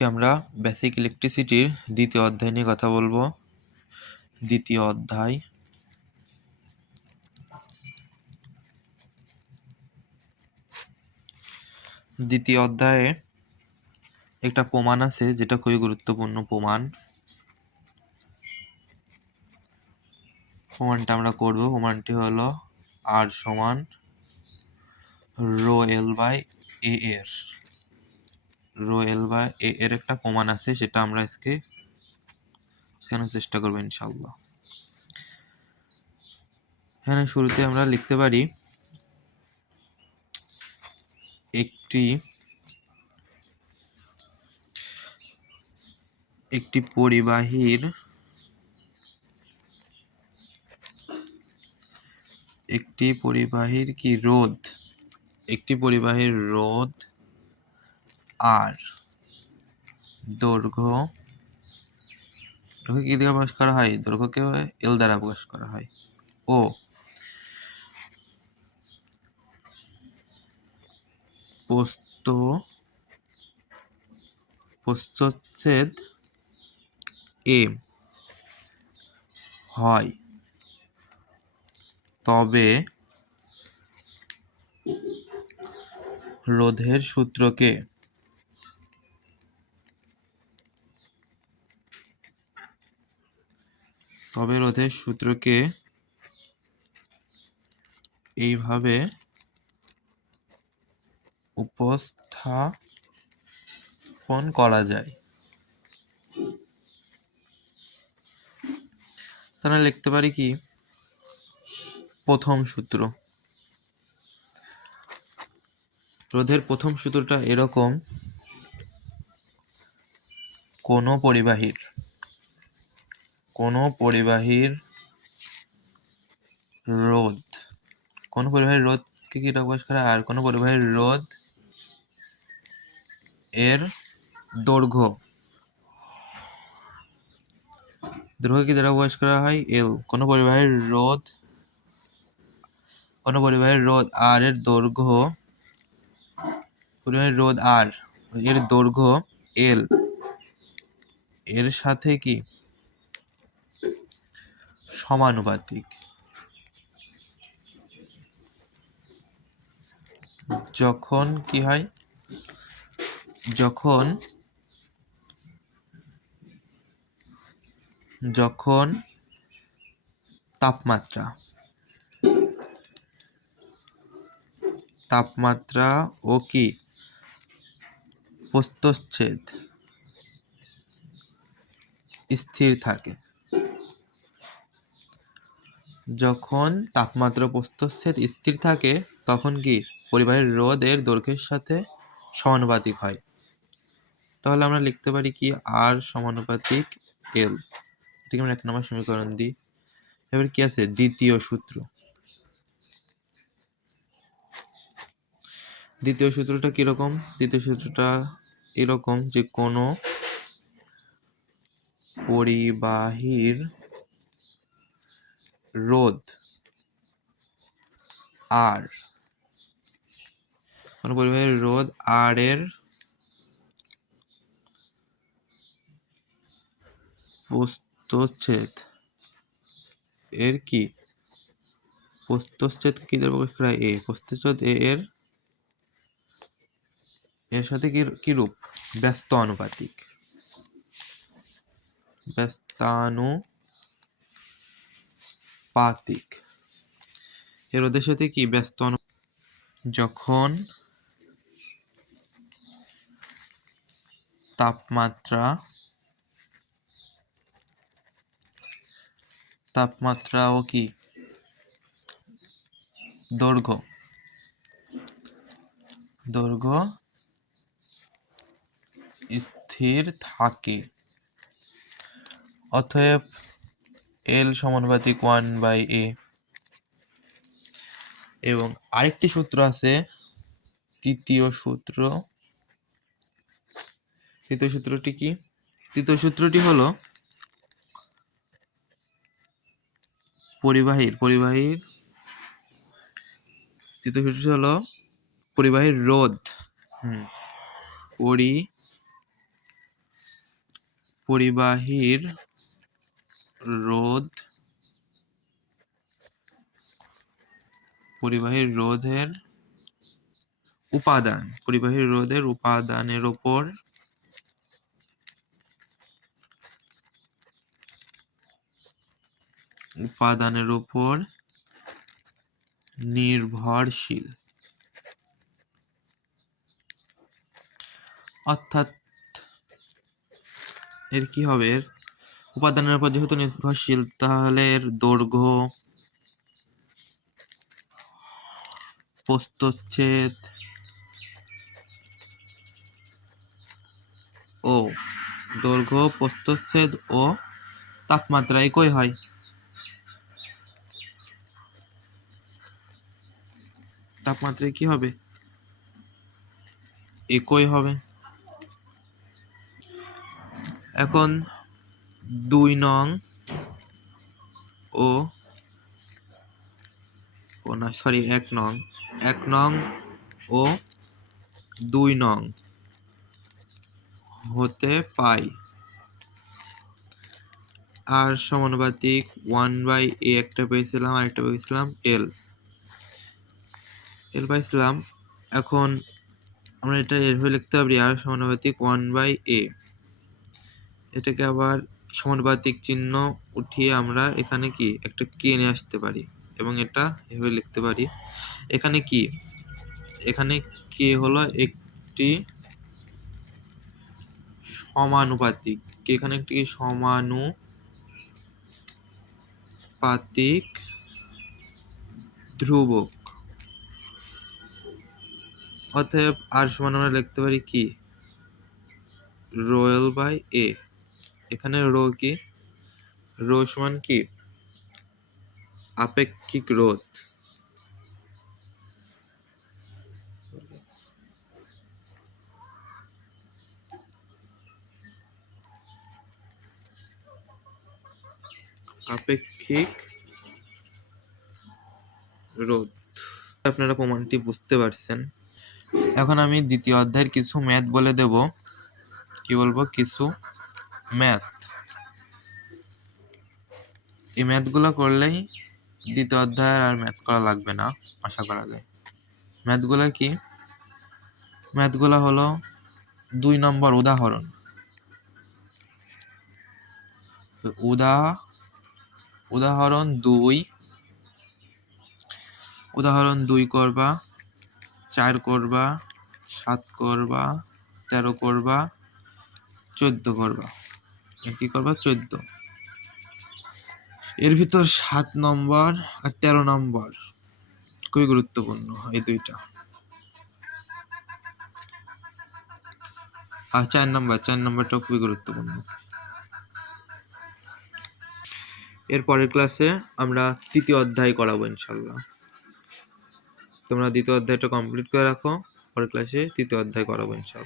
আমরা বেসিক ইলেকট্রিসিটির দ্বিতীয় অধ্যায় নিয়ে কথা বলবো। দ্বিতীয় অধ্যায়ে একটা প্রমাণ আছে যেটা খুবই গুরুত্বপূর্ণ প্রমাণ। প্রমাণটা আমরা করব। প্রমাণটি হলো R সমান রো এল বাই এ এর একটা প্রমাণ আছে, সেটা আমরা আজকে শেখানোর চেষ্টা করবো ইনশাআল্লাহ। এখানে শুরুতে আমরা লিখতে পারি একটি পরিবাহীর রোধ আর দৈর্ঘ্য কি দ্বারা প্রকাশ করা হয়? দৈর্ঘ্যকে এল দ্বারা প্রকাশ করা হয়। ও প্রস্থচ্ছেদ এ হয়, তবে রোধের সূত্রকে এইভাবে উপস্থাপন করা যায়। তাহলে লিখতে পারি কি? প্রথম সূত্র, রোধের প্রথম সূত্রটা এরকম: কোনো পরিবাহীর রোধকে কি প্রকাশ করে? আর কোনো পরিবাহীর রোধ এর দৈর্ঘ্য কি দ্বারা প্রকাশ করা হয়? এল। কোনো পরিবাহীর রোধ আর এর দৈর্ঘ্য, এল এর সাথে কি সমানুপাতিক। যখন কি হয়? যখন তাপমাত্রা ও কি প্রস্থচ্ছেদ স্থির থাকে। যখন তাপমাত্রা প্রস্থচ্ছেদ স্থির থাকে তখন কি পরিবাহীর রোধ এর দৈর্ঘ্যের সাথে সমানুপাতিক হয়। তাহলে আমরা লিখতে পারি কি? আর সমানুপাতিক এল। এটাকে আমরা 1 নম্বর সমীকরণ দিই। এবার কি আছে? দ্বিতীয় সূত্রটা কিরকম? দ্বিতীয় সূত্রটা এরকম যে কোনো পরিবাহীর রোধ আর এর প্রস্থচ্ছেদ কি দ্বারা প্রকাশ করা হয়? এ। প্রস্থচ্ছেদ এ এর সাথে কি রূপ? ব্যস্ত আনুপাতিক। এর রোধের সাথে কি ব্যস্ত যখন তাপমাত্রা ও কি দৈর্ঘ্য স্থির থাকে, অতএব এল সমানুপাতিক 1/a। এবং আরেকটি সূত্র আছে, তৃতীয় সূত্রটি কি? তৃতীয় সূত্রটি হলো পরিবাহীর রোধ পরিবাহীর রোধের উপাদানের উপর নির্ভরশীল। অর্থাৎ এর কি হবে, উপাদানের উপর যেহেতু নির্ভরশীল, তাহলে এর দৈর্ঘ্য, প্রস্থচ্ছেদ ও তাপমাত্রা একই হয়। তাপমাত্রায় কি হবে, একই হবে। এখন 2 নং ও 1 নং ও 2 নং হতে পাই আর সমানুপাতিক 1/a একটা পেয়েছিলাম, আরেকটা পেয়েছিলাম এল পাইছিলাম। এখন আমরা এটা এভাবে লিখতে পারি, আর সমানুপাতিক 1/a। এটাকে আবার সমানুপাতিক চিহ্ন উঠিয়ে আমরা এখানে কি একটা কে নিয়ে আসতে পারি এবং এটা এভাবে লিখতে পারি। এখানে কে হলো একটি সমানুপাতিক, এখানে একটি সমানুপাতিক ধ্রুবক। অতএব আর সমান আমরা লিখতে পারি কি, রো বাই এ। এখানে রো সমান কি, আপেক্ষিক রোধ। আপনারা প্রমাণটি বুঝতে পারছেন। এখন আমি দ্বিতীয় অধ্যায়ের কিছু ম্যাথ বলে দেব। কি বলবো, কিছু ম্যাথ। এই ম্যাথগুলো করলেই দ্বিতীয় অধ্যায় আর ম্যাথ করা লাগবে না, আশা করা যায়। ম্যাথগুলো কি, ম্যাথগুলো হলো 2 নম্বর উদাহরণ। উদাহরণ 2 করবা, 4 করবা, 7 করবা, 13 করবা, 14 করবা। কি করবা, 14। এর ভিতর 7 নম্বর আর 13 নম্বর খুবই গুরুত্বপূর্ণ, এই দুইটা। আর 4 নম্বরটা খুবই গুরুত্বপূর্ণ। এর পরের ক্লাসে আমরা তৃতীয় অধ্যায় করাবো ইনশাল্লাহ। তোমরা দ্বিতীয় অধ্যায়টা কমপ্লিট করে রাখো, পরের ক্লাসে তৃতীয় অধ্যায় করাবো ইনশাল্লাহ।